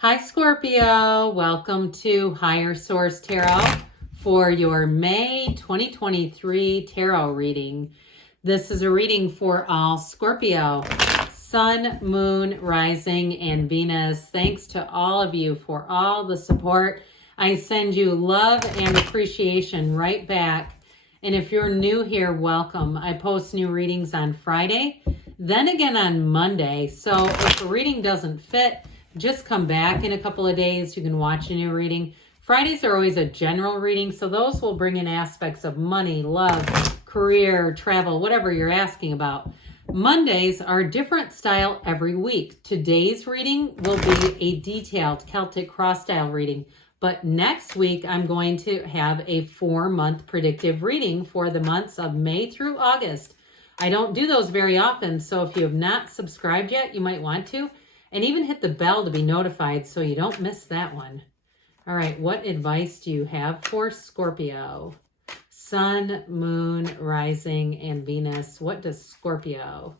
Hi, Scorpio. Welcome to Higher Source Tarot for your May 2023 tarot reading. This is a reading for all Scorpio, Sun, Moon, Rising, and Venus. Thanks to all of you for all the support. I send you love and appreciation right back. And if you're new here, welcome. I post new readings on Friday, then again on Monday. So if a reading doesn't fit, just come back in a couple of days. You can watch a new reading. Fridays are always a general reading, so those will bring in aspects of money, love, career, travel, whatever you're asking about. Mondays are a different style every week. Today's reading will be a detailed Celtic cross style reading, but next week I'm going to have a 4-month predictive reading for the months of May through August. I don't do those very often, so if you have not subscribed yet, you might want to. And even hit the bell to be notified so you don't miss that one. All right, what advice do you have for Scorpio? Sun, Moon, Rising, and Venus. What does Scorpio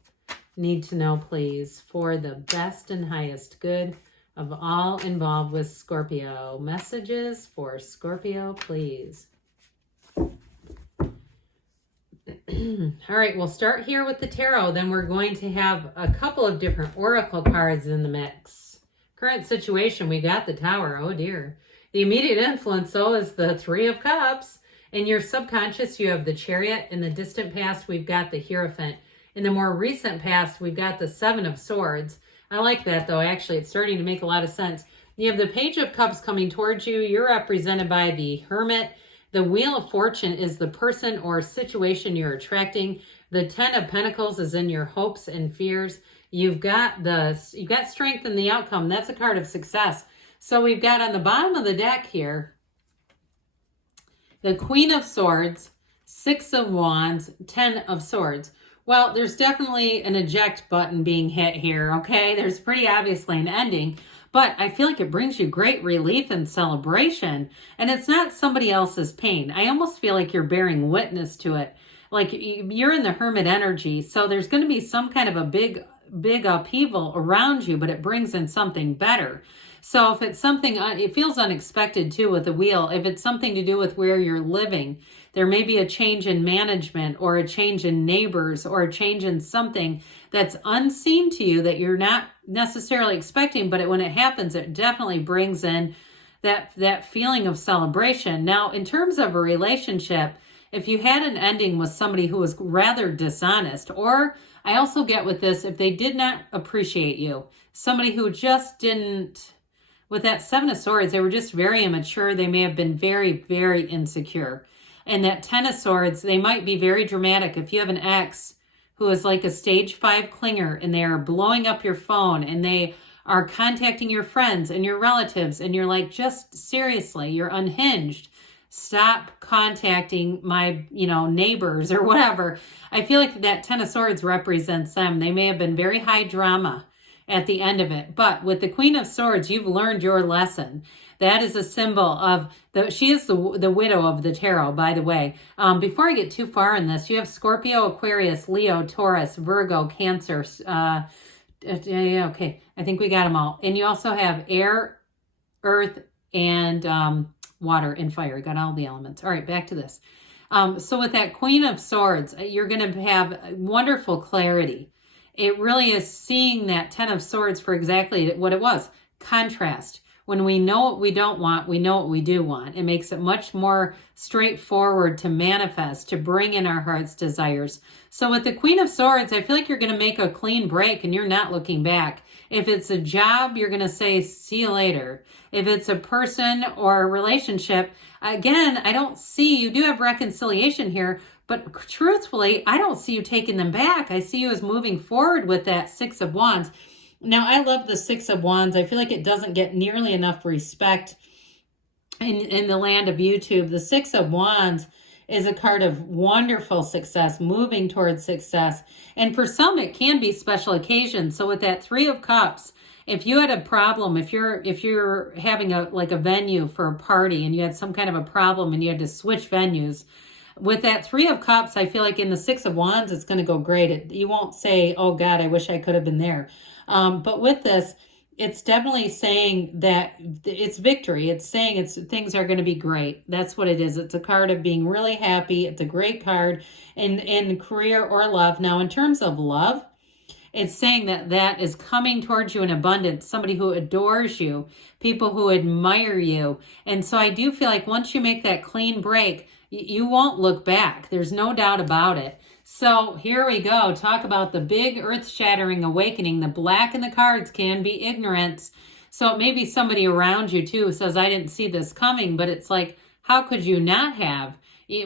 need to know, please, for the best and highest good of all involved with Scorpio? Messages for Scorpio, please. All right, we'll start here with the tarot. Then we're going to have a couple of different oracle cards in the mix. Current situation, we got the Tower. Oh, dear. The immediate influence, though, is the Three of Cups. In your subconscious, you have the Chariot. In the distant past, we've got the Hierophant. In the more recent past, we've got the Seven of Swords. I like that, though. Actually, it's starting to make a lot of sense. You have the Page of Cups coming towards you. You're represented by the Hermit. The Wheel of Fortune is the person or situation you're attracting. The Ten of Pentacles is in your hopes and fears. You've got strength in the outcome. That's a card of success. So we've got on the bottom of the deck here, the Queen of Swords, Six of Wands, Ten of Swords. Well, there's definitely an eject button being hit here, okay? There's pretty obviously an ending. But I feel like it brings you great relief and celebration. And it's not somebody else's pain. I almost feel like you're bearing witness to it. Like you're in the Hermit energy. So there's going to be some kind of a big upheaval around you, but it brings in something better. So if it's something, it feels unexpected too with the wheel. If it's something to do with where you're living, there may be a change in management or a change in neighbors or a change in something that's unseen to you that you're not necessarily expecting, but when it happens, it definitely brings in that feeling of celebration. Now, in terms of a relationship, if you had an ending with somebody who was rather dishonest, or I also get with this, if they did not appreciate you, somebody who just didn't, with that Seven of Swords, they were just very immature. They may have been very, very insecure. And that Ten of Swords, they might be very dramatic. If you have an ex who is like a stage 5 clinger and they are blowing up your phone and they are contacting your friends and your relatives and you're like, just seriously, you're unhinged. Stop contacting my, neighbors or whatever. I feel like that Ten of Swords represents them. They may have been very high drama at the end of it. But with the Queen of Swords, you've learned your lesson. That is a symbol of, she is the widow of the tarot, by the way. Before I get too far in this, you have Scorpio, Aquarius, Leo, Taurus, Virgo, Cancer. Okay, I think we got them all. And you also have air, earth, and water and fire. Got all the elements. All right, back to this. So with that Queen of Swords, you're going to have wonderful clarity. It really is seeing that Ten of Swords for exactly what it was. Contrast. When we know what we don't want, we know what we do want. It makes it much more straightforward to manifest, to bring in our heart's desires. So with the Queen of Swords, I feel like you're going to make a clean break and you're not looking back. If it's a job, you're going to say, see you later. If it's a person or a relationship, again, I don't see, you do have reconciliation here, but truthfully, I don't see you taking them back. I see you as moving forward with that Six of Wands. Now, I love the Six of Wands. I feel like it doesn't get nearly enough respect in the land of YouTube. The Six of Wands is a card of wonderful success, moving towards success. And for some, it can be special occasions. So with that Three of Cups, if you had a problem, if you're having a venue for a party and you had some kind of a problem and you had to switch venues, with that Three of Cups, I feel like in the Six of Wands, it's going to go great. You won't say, oh God, I wish I could have been there. But with this, it's definitely saying that it's victory. It's saying things are going to be great. That's what it is. It's a card of being really happy. It's a great card in career or love. Now, in terms of love, it's saying that is coming towards you in abundance, somebody who adores you, people who admire you. And so I do feel like once you make that clean break, you won't look back. There's no doubt about it. So here we go. Talk about the big earth-shattering awakening. The black in the cards can be ignorance. So it may be somebody around you too who says, I didn't see this coming, but it's like, how could you not have?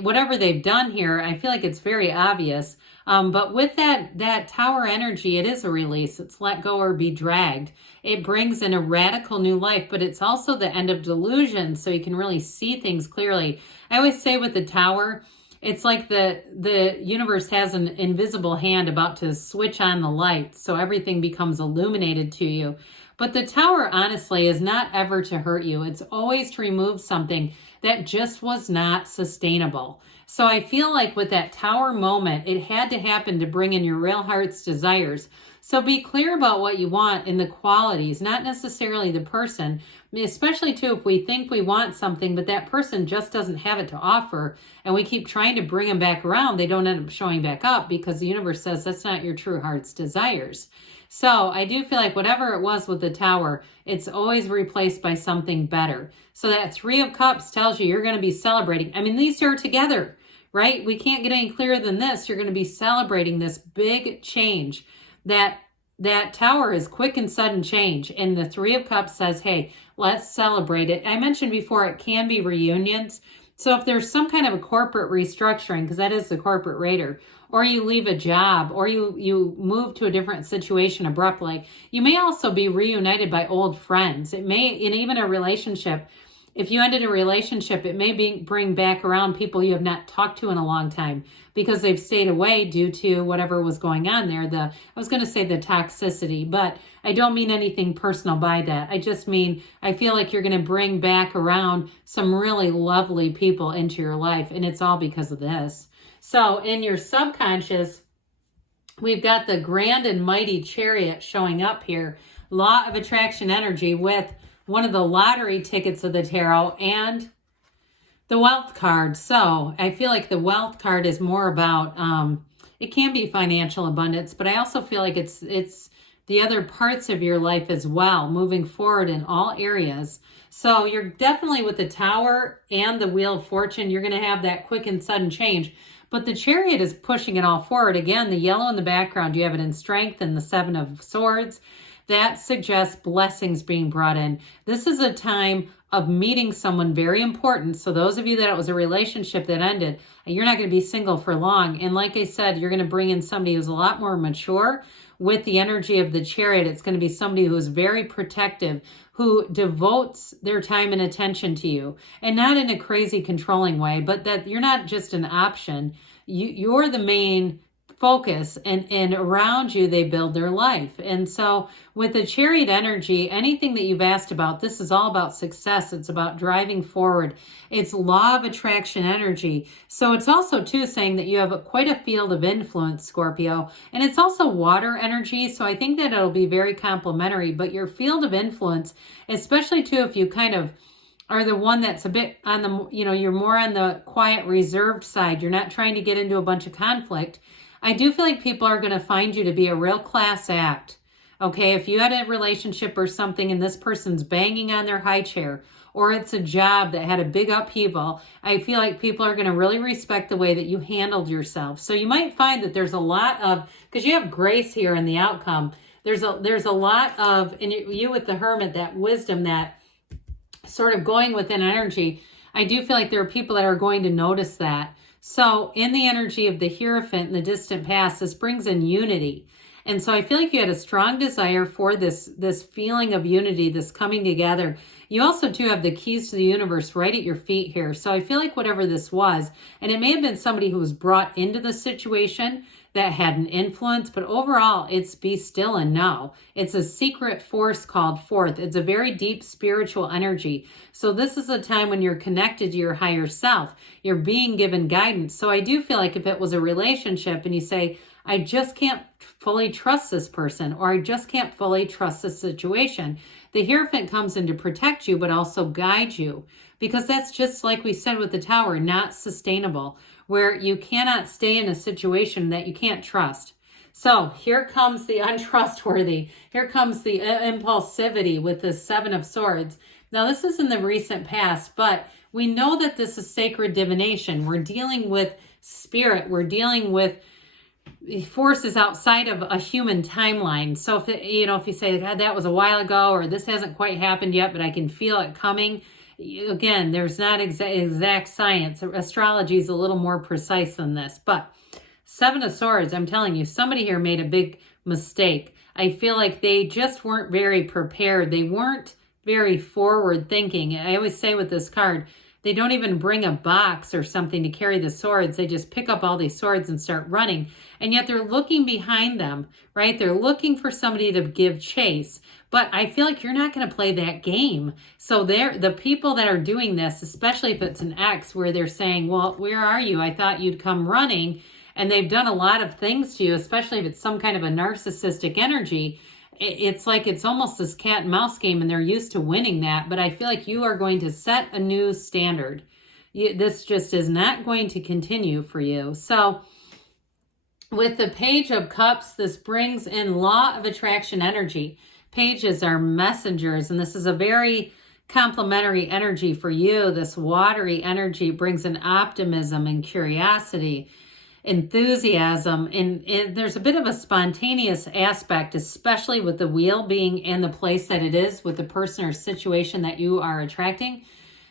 Whatever they've done here, I feel like it's very obvious. But with that tower energy, it is a release. It's let go or be dragged. It brings in a radical new life, but it's also the end of delusion, so you can really see things clearly. I always say with the tower, it's like the universe has an invisible hand about to switch on the light, so everything becomes illuminated to you. But the tower, honestly, is not ever to hurt you. It's always to remove something that just was not sustainable. So I feel like with that tower moment, it had to happen to bring in your real heart's desires. So be clear about what you want in the qualities, not necessarily the person, especially too if we think we want something, but that person just doesn't have it to offer, and we keep trying to bring them back around, they don't end up showing back up because the universe says that's not your true heart's desires. So I do feel like whatever it was with the tower, it's always replaced by something better. So that Three of Cups tells you you're going to be celebrating. I mean, these two are together, right? We can't get any clearer than this. You're going to be celebrating this big change. That tower is quick and sudden change. And the Three of Cups says, hey, let's celebrate it. I mentioned before, it can be reunions. So if there's some kind of a corporate restructuring, because that is the corporate raider, or you leave a job, or you move to a different situation abruptly, you may also be reunited by old friends. It may, in even a relationship, if you ended a relationship, it may bring back around people you have not talked to in a long time because they've stayed away due to whatever was going on there. I was going to say the toxicity, but I don't mean anything personal by that. I just mean, I feel like you're going to bring back around some really lovely people into your life, and it's all because of this. So in your subconscious, we've got the grand and mighty chariot showing up here. Law of attraction energy with one of the lottery tickets of the tarot and the wealth card. So I feel like the wealth card is more about, it can be financial abundance, but I also feel like it's the other parts of your life as well, moving forward in all areas. So you're definitely with the tower and the wheel of fortune, you're going to have that quick and sudden change. But the chariot is pushing it all forward. Again, the yellow in the background, you have it in strength and the Seven of Swords. That suggests blessings being brought in. This is a time of meeting someone very important. So those of you that it was a relationship that ended, you're not going to be single for long. And like I said, you're going to bring in somebody who's a lot more mature with the energy of the chariot. It's going to be somebody who is very protective, who devotes their time and attention to you, and not in a crazy controlling way, but that you're not just an option. You're the main focus, and around you they build their life. And so with the chariot energy, anything that you've asked about, this is all about success. It's about driving forward. It's law of attraction energy. So it's also too saying that you have quite a field of influence, Scorpio, and it's also water energy. So I think that it'll be very complementary, but your field of influence, especially too if you kind of are the one that's a bit on the, you're more on the quiet, reserved side. You're not trying to get into a bunch of conflict. I do feel like people are going to find you to be a real class act. Okay, if you had a relationship or something and this person's banging on their high chair, or it's a job that had a big upheaval, I feel like people are going to really respect the way that you handled yourself. So you might find that there's a lot of, because you have grace here in the outcome, there's a lot of, and you with the Hermit, that wisdom, that sort of going within energy. I do feel like there are people that are going to notice that. So in the energy of the Hierophant in the distant past, this brings in unity. And so I feel like you had a strong desire for this feeling of unity, this coming together. You also too have the keys to the universe right at your feet here. So I feel like whatever this was, and it may have been somebody who was brought into the situation that had an influence, but overall it's be still and know. It's a secret force called forth. It's a very deep spiritual energy. So this is a time when you're connected to your higher self. You're being given guidance. So I do feel like if it was a relationship and you say, I just can't fully trust this person, or I just can't fully trust this situation. The Hierophant comes in to protect you, but also guide you, because that's just like we said with the Tower, not sustainable, where you cannot stay in a situation that you can't trust. So here comes the untrustworthy. Here comes the impulsivity with the Seven of Swords. Now, this is in the recent past, but we know that this is sacred divination. We're dealing with spirit. We're dealing with forces outside of a human timeline. So if if you say, God, that was a while ago, or this hasn't quite happened yet, but I can feel it coming. Again, there's not exact science. Astrology is a little more precise than this, but Seven of Swords, I'm telling you, somebody here made a big mistake. I feel like they just weren't very prepared. They weren't very forward thinking. I always say with this card, they don't even bring a box or something to carry the swords. They just pick up all these swords and start running. And yet they're looking behind them, right? They're looking for somebody to give chase. But I feel like you're not going to play that game. So the people that are doing this, especially if it's an ex where they're saying, well, where are you? I thought you'd come running. And they've done a lot of things to you, especially if it's some kind of a narcissistic energy. It's like it's almost this cat and mouse game, and they're used to winning that. But I feel like you are going to set a new standard. This just is not going to continue for you. So with the Page of Cups, this brings in law of attraction energy. Pages are messengers, and this is a very complementary energy for you. This watery energy brings in optimism and curiosity, enthusiasm, and there's a bit of a spontaneous aspect, especially with the wheel being in the place that it is with the person or situation that you are attracting.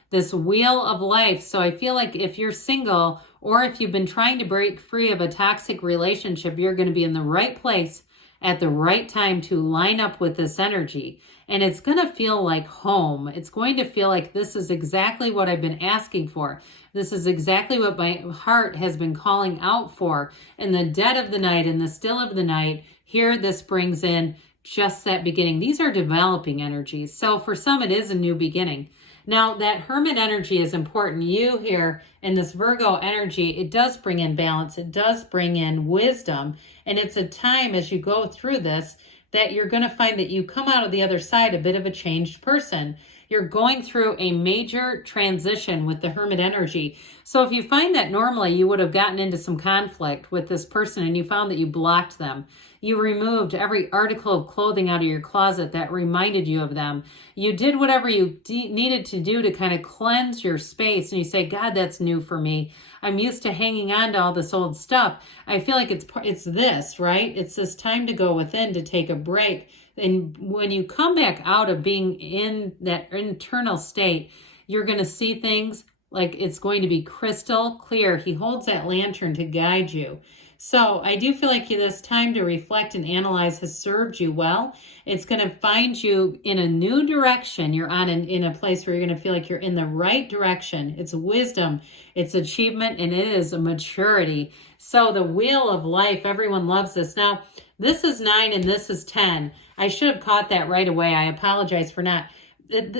This wheel of life. So I feel like if you're single, or if you've been trying to break free of a toxic relationship, you're going to be in the right place at the right time to line up with this energy. And it's going to feel like home. It's going to feel like this is exactly what I've been asking for. This is exactly what my heart has been calling out for. In the dead of the night, in the still of the night, here this brings in just that beginning. These are developing energies. So for some, it is a new beginning. Now, that Hermit energy is important. You here in this Virgo energy, it does bring in balance. It does bring in wisdom. And it's a time as you go through this that you're going to find that you come out of the other side a bit of a changed person. You're going through a major transition with the Hermit energy. So if you find that normally you would have gotten into some conflict with this person and you found that you blocked them, you removed every article of clothing out of your closet that reminded you of them, you did whatever you needed to do to kind of cleanse your space, and you say, God, that's new for me. I'm used to hanging on to all this old stuff. I feel like it's this, right? It's this time to go within, to take a break. And when you come back out of being in that internal state, you're going to see things like it's going to be crystal clear. He holds that lantern to guide you. So I do feel like this time to reflect and analyze has served you well. It's going to find you in a new direction. You're in a place where you're going to feel like you're in the right direction. It's wisdom, it's achievement, and it is a maturity. So the wheel of life, everyone loves this. Now, this is 9 and this is 10. I should have caught that right away. I apologize for not.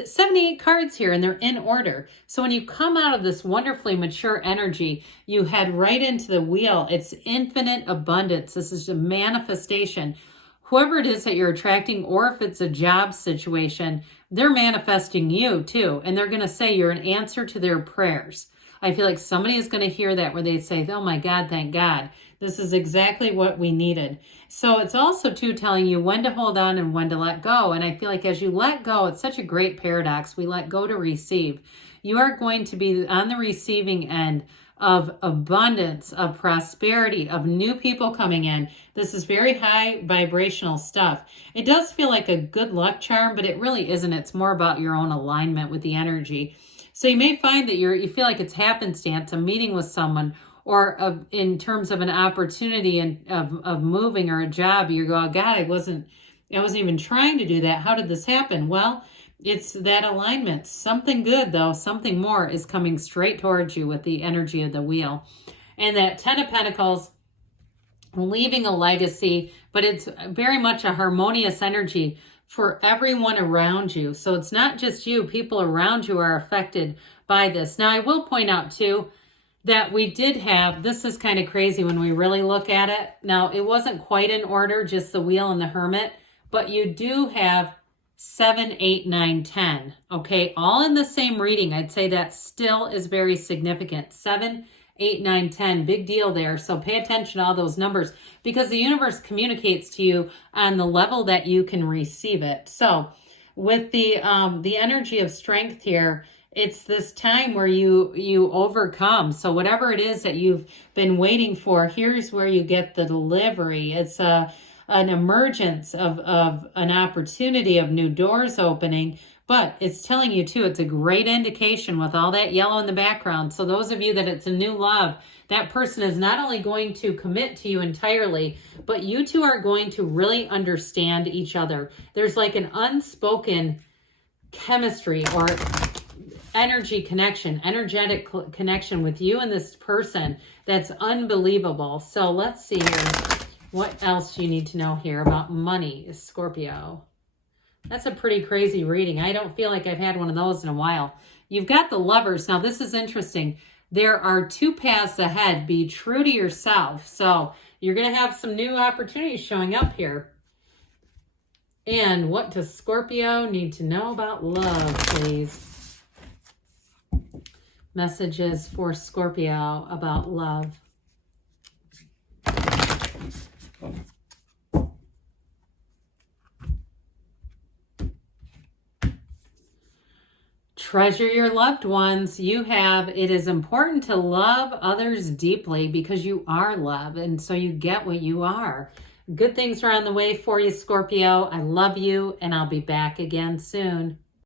78 cards here, and they're in order. So when you come out of this wonderfully mature energy, you head right into the wheel. It's infinite abundance. This is a manifestation. Whoever it is that you're attracting, or if it's a job situation, they're manifesting you too. And they're going to say you're an answer to their prayers. I feel like somebody is going to hear that where they say, oh my God, thank God. This is exactly what we needed. So it's also too telling you when to hold on and when to let go. And I feel like as you let go, it's such a great paradox. We let go to receive. You are going to be on the receiving end of abundance, of prosperity, of new people coming in. This is very high vibrational stuff. It does feel like a good luck charm, but it really isn't. It's more about your own alignment with the energy. So you may find that you feel like it's happenstance, a meeting with someone, or in terms of an opportunity of moving or a job, you go, God, I wasn't even trying to do that. How did this happen? Well, it's that alignment. Something good, though, something more is coming straight towards you with the energy of the wheel. And that 10 of Pentacles, leaving a legacy, but it's very much a harmonious energy for everyone around you. So it's not just you. People around you are affected by this. Now, I will point out, too, that we did have, this is kind of crazy when we really look at it. Now, it wasn't quite in order, just the Wheel and the Hermit, but you do have 7, 8, 9, 10. Okay, all in the same reading. I'd say that still is very significant. 7, 8, 9, 10. Big deal there. So pay attention to all those numbers because the universe communicates to you on the level that you can receive it. So with the energy of strength here, it's this time where you overcome. So whatever it is that you've been waiting for, here's where you get the delivery. It's an emergence of an opportunity of new doors opening, but it's telling you too, it's a great indication with all that yellow in the background. So those of you that it's a new love, that person is not only going to commit to you entirely, but you two are going to really understand each other. There's like an unspoken chemistry or energy connection, energetic connection with you and this person that's unbelievable. So let's see here. What else do you need to know here about money, Scorpio? That's a pretty crazy reading. I don't feel like I've had one of those in a while. You've got the Lovers. Now, this is interesting. There are 2 paths ahead. Be true to yourself. So you're going to have some new opportunities showing up here. And what does Scorpio need to know about love, please? Messages for Scorpio about love. Treasure your loved ones. It is important to love others deeply because you are love, and so you get what you are. Good things are on the way for you, Scorpio. I love you, and I'll be back again soon.